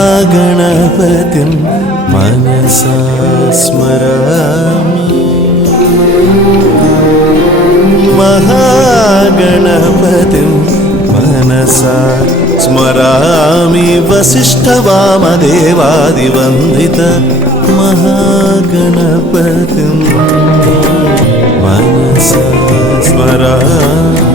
श्रीमहागणपतिं मनसा स्मरामि। महागणपतिं मनसा स्मरामि। वसिष्ठवामदेवादिवन्दित महागणपतिं मनसा स्मरामि।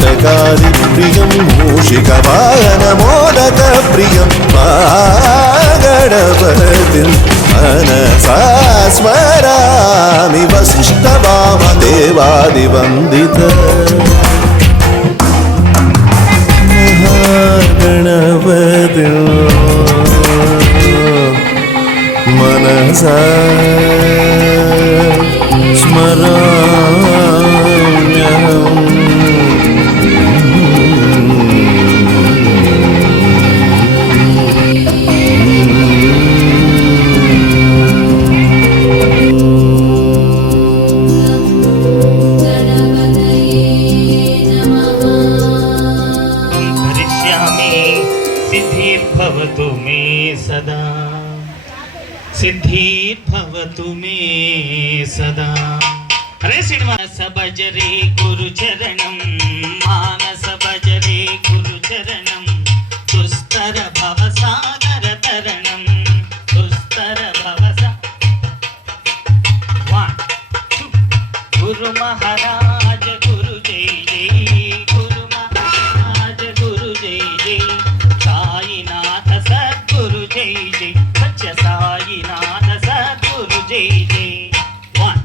महाकाव्यनाटकादिप्रियं मूषिकवाहनमोदकप्रियं महागणपतिं मनसा स्मरामि। वसिष्ठवामदेवादिवन्दित महागणपतिं मनसा स्मराम्यहम्। सिद्धिर्भवतु मे सदा, सिद्धिर्भवतु मे सदा। हरे श्रीनिवास भजरे गुरुचरणं, मानस भजरे गुरुचरणं। दुस्तर भवसागर तरणं, दुस्तर भवसा। 1 2 गुरु महाराज गुरु जय जय, गुरु महाराज गुरु जय जय। साईनाथ सद्गुरु जय जय, सच्च साईनाथ सद्गुरु जय जय। 1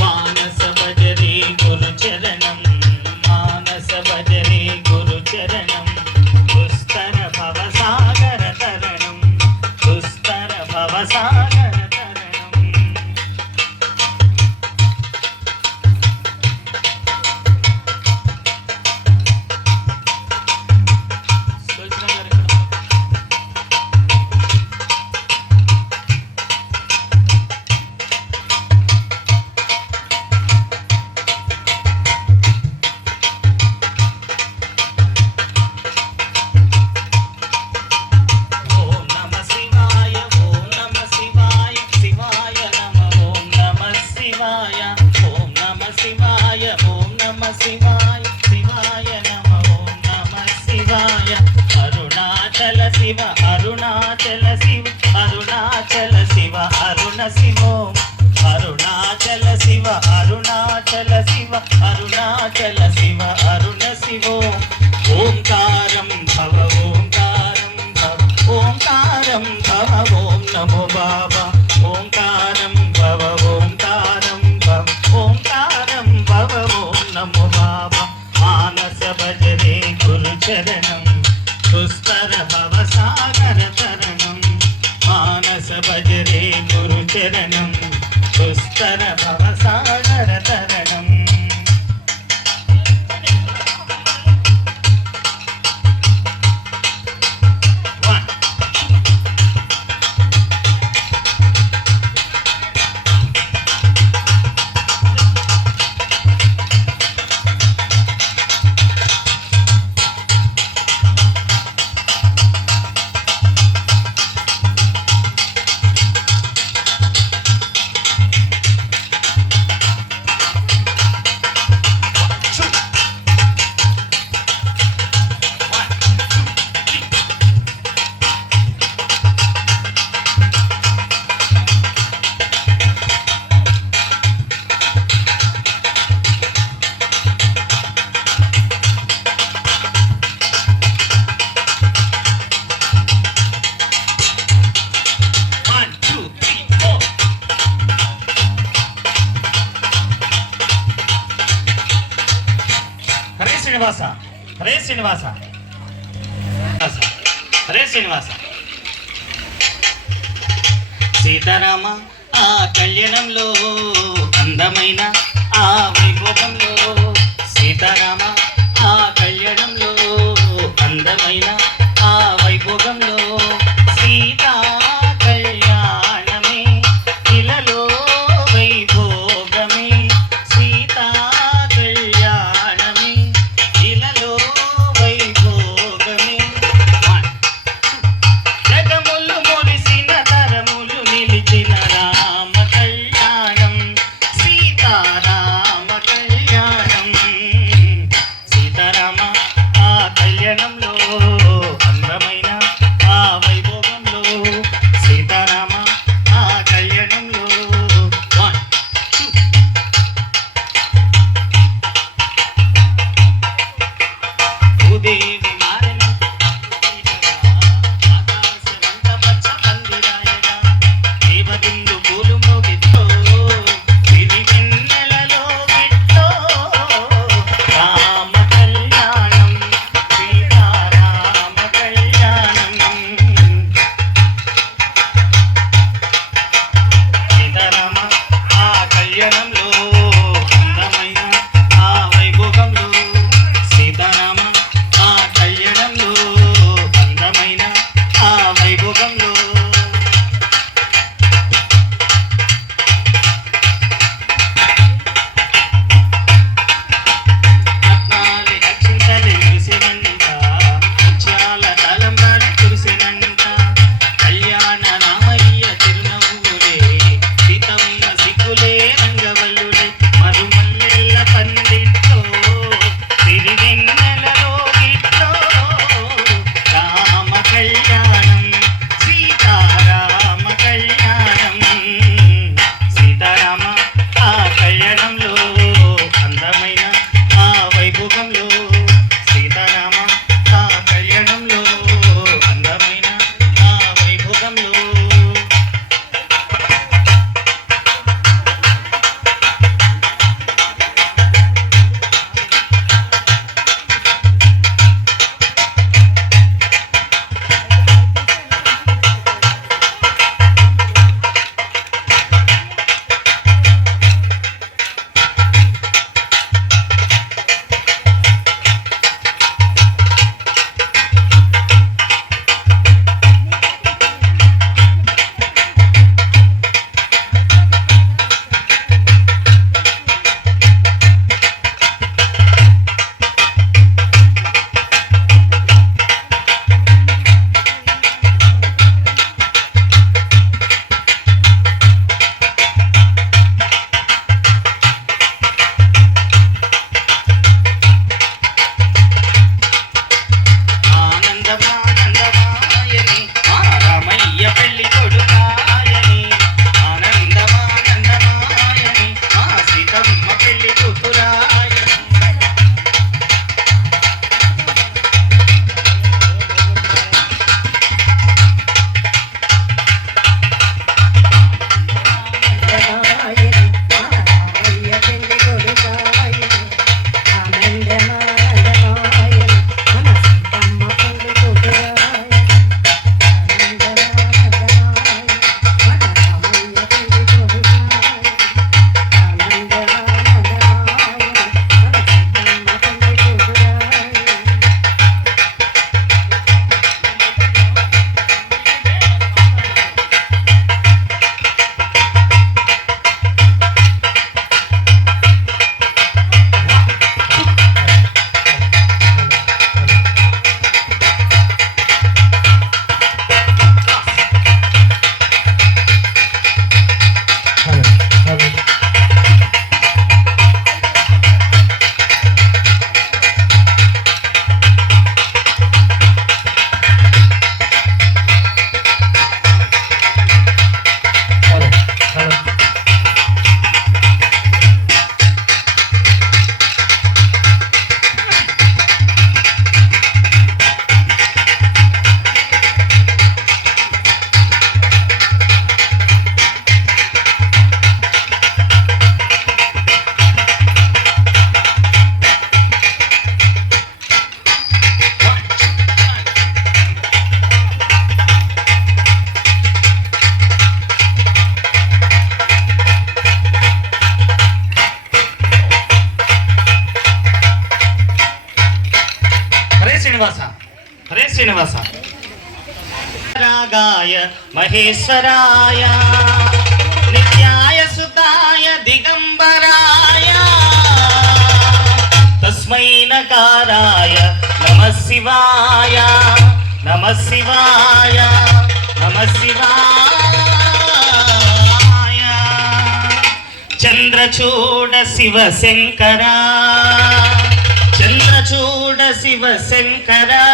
मानस भजरे गुरु चरणं, मानस भजरे गुरु चरणं। दुस्तर भवसागर तरणं, दुस्तर भवसागर तरणं। బాబా ఓంకారం భవ ఓంకారం భవ ఓంకారం భవ ఓం నమో బాబా మానస భజరే గురు చరణం దుస్తర భవ సాగర తరణం మానస భజరే గురు చరణం దుస్తర భవ సాగర తరణం శ్రీనివాస హరే శ్రీనివాస హరే శ్రీనివాస సీతారామ ఆ కళ్యాణంలో అందమైన ఆ వైభోగంలో సీతారామ ఆ కళ్యాణంలో అందమైన ఆ వైభోగంలో సీతా కళ్యాణమే ఇలలో వైభోగమే సీతా కళ్యాణమే ఇలలో వైభోగమే జగములు మురిసిన తరములు నిలిచిన రామ కళ్యాణం సీతారామ కళ్యాణం खगाय महेश्वराय नित्याय सुताय दिगंबराय तस्मै नकाराय नमः शिवाय नमः शिवाय नमः शिवाय चंद्रचूड शिव शंकरा चंद्रचूड शिव शंकरा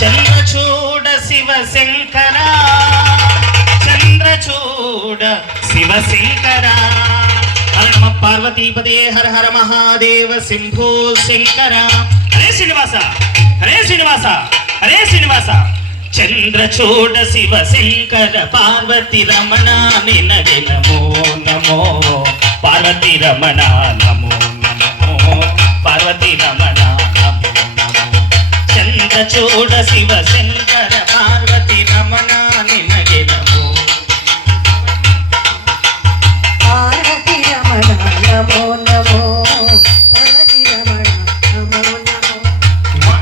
चंद्रचूड शिव शंकरा चंद्रचूड शिव शंकरा हर नमः पार्वतीपते हर हर महादेव शंभो शंकर हरे श्रीनिवास हरे श्रीनिवास हरे श्रीनिवास चंद्रचूड शिव शंकर पार्वती रमण निनगे नमो नमो पार्वती रमण नमो नमो पार्वती रमण नमो नमो चंद्रचूड शिव शंकर पार्वती रमण निनगे नमो पार्वती रमण नमो नमो पार्वती रमण नमो नमो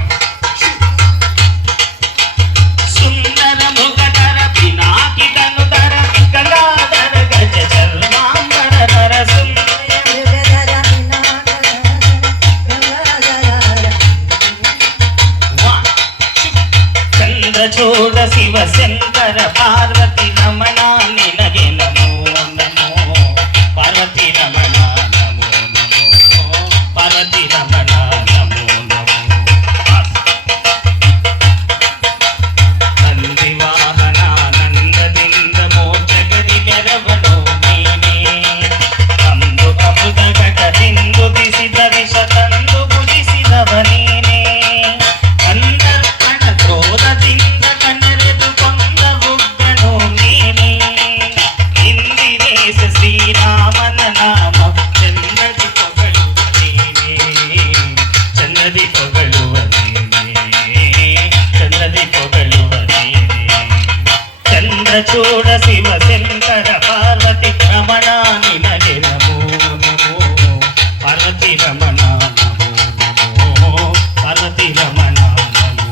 सुंदर मुखधर पिनाकी तनुधर गंगाधर गज चर्मांबर धर सुंदर मृगधर विनागर गंगाधर चंद्रचूड शिव शंकर पार्वती रमण निनगे नमो नमो पार्वती रमण नमो नमो पार्वती रमण नमो नमो ನಂದಿ ವಾಹನ ನಂದದಿಂದ ಮೋಕ್ಷಗರಿ ಮೆರವನು ನೀನೇ ತಂದು ಅಮೃತ ಘಟದಿಂದು ಬಿಸಿದ ವಿಷ ತಂದು ಭುಜಿಸಿದವ ನೀನೇ ಕಂದರ್ಪಣ ಕ್ರೋಧದಿಂದ ಕಣ್ಣರೆದು ಕೊಂದ ಉಗ್ರನು ನೀನೇ ಇಂದಿರೇಶ ಶ್ರೀರಾಮನ ನಾಮ ಚಂದ್ರದಿ ಪೊಗಳುವ ನೀನೇ ಚಂದ್ರದಿ ಪೊಗಳುವ ನೀನೇ ಚಂದ್ರದಿ ಪೊಗಳುವ ನೀನೇ ಚಂದ್ರಚೂಡ ಶಿವ ಶಂಕರ ಪಾರ್ವತಿ ರಮಣ ನಿನಗೆ ನಮೋ ನಮೋ ಪಾರ್ವತಿ ರಮಣ ನಮೋ ನಮೋ ಪಾರ್ವತಿ ರಮಣ ನಮೋ ನಮೋ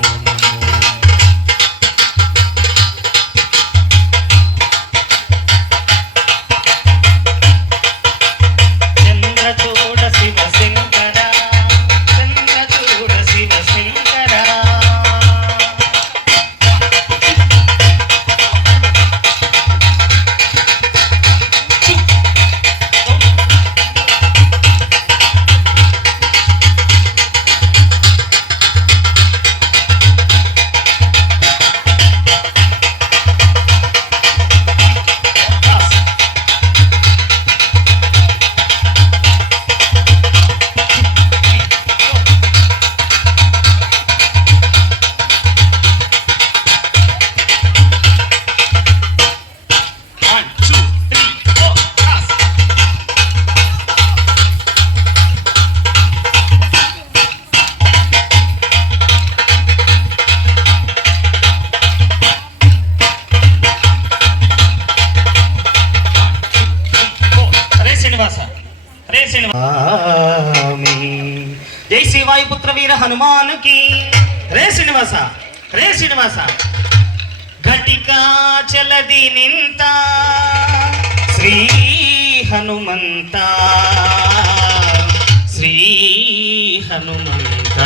Chandrachud Shiva Shankara Chandrachud Shiva Shankara One, two, three, four, pass. हरे श्रीनिवास हरे श्रीनिवास जय श्री वायुपुत्र वीर हनुमान की हरे श्रीनिवास हरे श्रीनिवास घटिका चलदी निंತ ಶ್ರೀ ಹನುಮಂತ ಶ್ರೀ ಹನುಮಂತ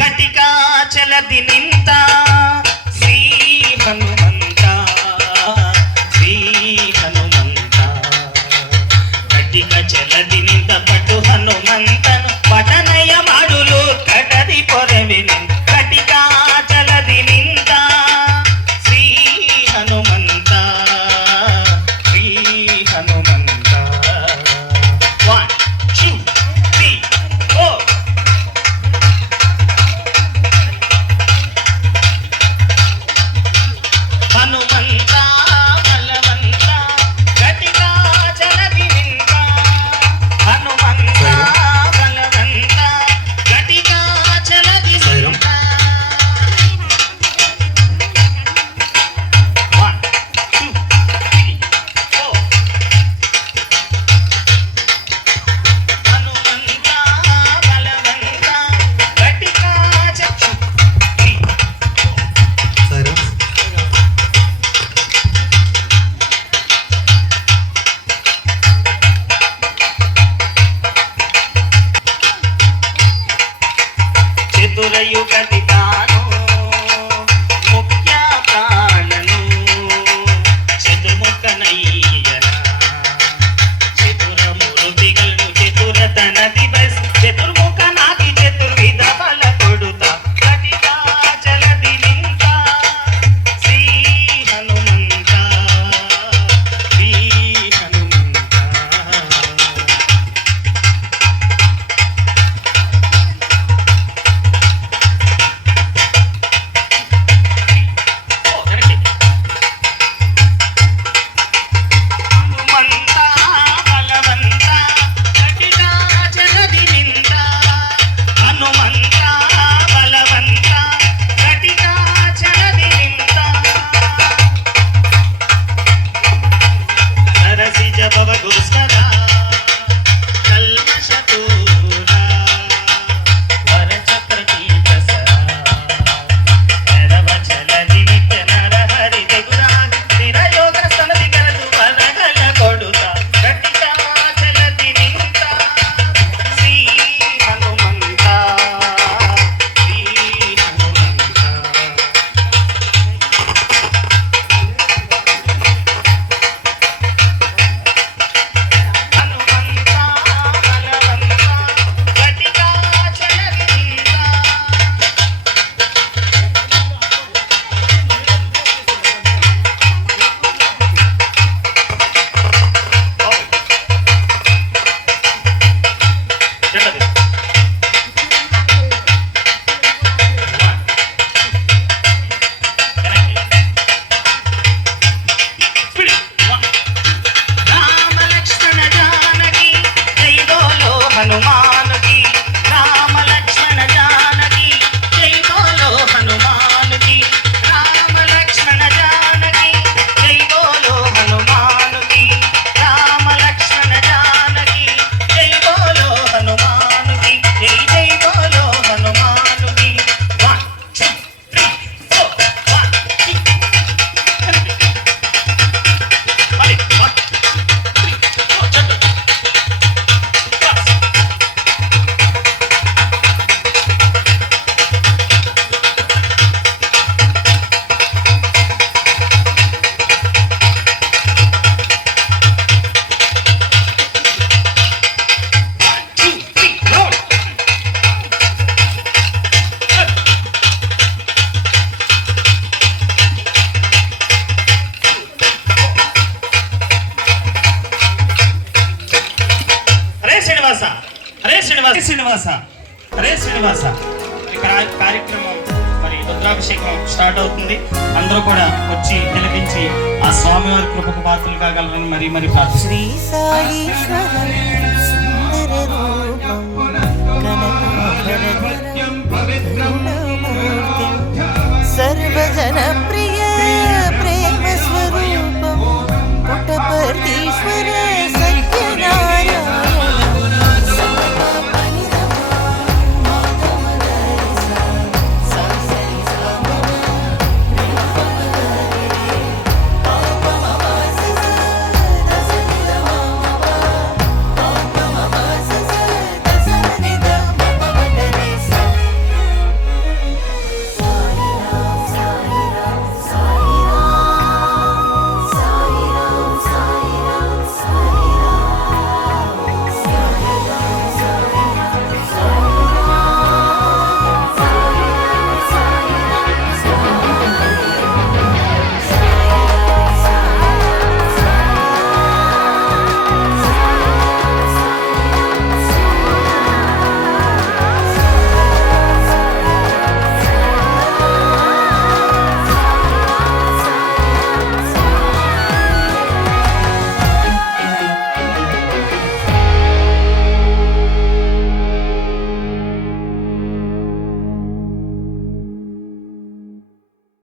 घटिका चलदी निंತ ಶ್ರೀ ಹನುಮಂತ ಶ್ರೀ ಹನುಮಂತ घटिका चलदी निंತ ಪಟು ಹನುಮಂತನು ಪಠನಯ ಮಾಡುಲು ಕಟದಿ ಪೊರವೆ ನಿಂತ घटिका चलदी निंತ ಶ್ರೀ ಹನುಮಂತ ಶ್ರೀ ಹನುಮಂತ 1 2 3 4 1 శ్రీనివాస హరే శ్రీనివాస. ఇక్కడ కార్యక్రమం మరి రుద్రాభిషేకం స్టార్ట్ అవుతుంది. అందరూ కూడా వచ్చి తిలకించి ఆ స్వామివారి కృపకు పాత్రలు కాగలరని మరీ మరీ ప్రార్థిస్తున్నాం. శ్రీ సాయీశ్వరం సుందర రూపం కనకాంబరధరం కరుణామూర్తిం సర్వజన ప్రియ